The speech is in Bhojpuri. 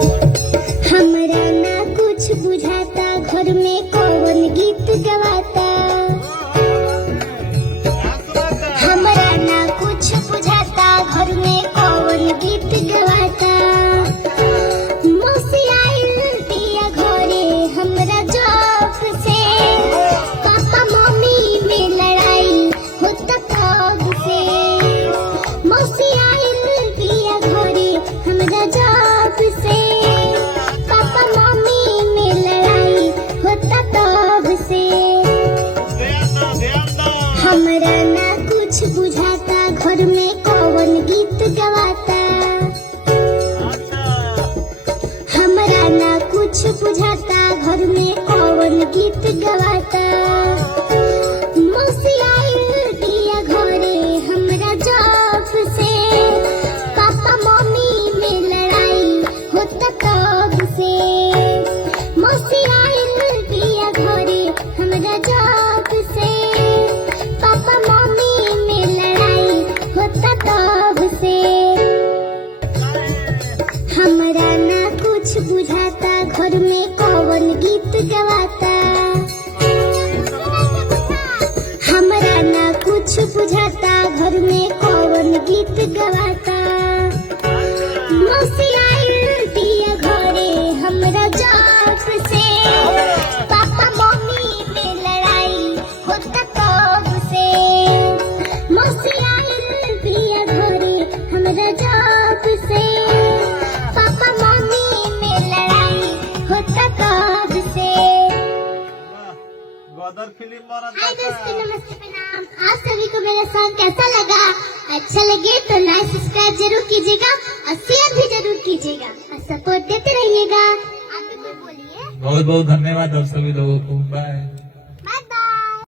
हमरा ना कुछ बुझाता घर में कौन गीत गवाता। हमरा ना कुछ बुझाता घर में कौन गीत गवाता। मौसी आइल दिया घरे हमरा जॉब से। पापा मम्मी में लड़ाई होता कब से। मौसी आइल दिया घरे हमरा जॉब से। पापा मम्मी में लड़ाई होता तब से। हमरा ना कुछ बुझाता घर में कौन गीत गवाता। हमरा ना कुछ बुझाता घर में कौन गीत गवाता। मौसी आइल दिया घरे हमरा जॉब से। पापा मम्मी में लड़ाई होता तब से। मौसी आइल दिया घरे हमरा जॉब से। पापा मम्मी में लड़ाई होता तब से। हमरा ना कुछ बुझाता घर में कौन गीत गवाता। हमरा ना कुछ बुझाता घर में कौन गीत गवाता। मौसी आइल दिया घरे हमरा जॉब से। पापा मम्मी में लड़ाई होता तब से। मौसी आइल दिया घरे हमरा जॉब से। पापा मम्मी में लड़ाई होता तब से। गदर फिल्म बना। हाय दोस्तों, नमस्ते, प्रणाम। आप सभी को मेरा सॉन्ग कैसा लगा? अच्छा लगे तो लाइक सब्सक्राइब जरूर कीजिएगा और शेयर भी जरूर कीजिएगा और सपोर्ट देते रहिएगा। आप भी कुछ बोलिए। बहुत बहुत धन्यवाद आप सभी लोगों को। Bye bye by.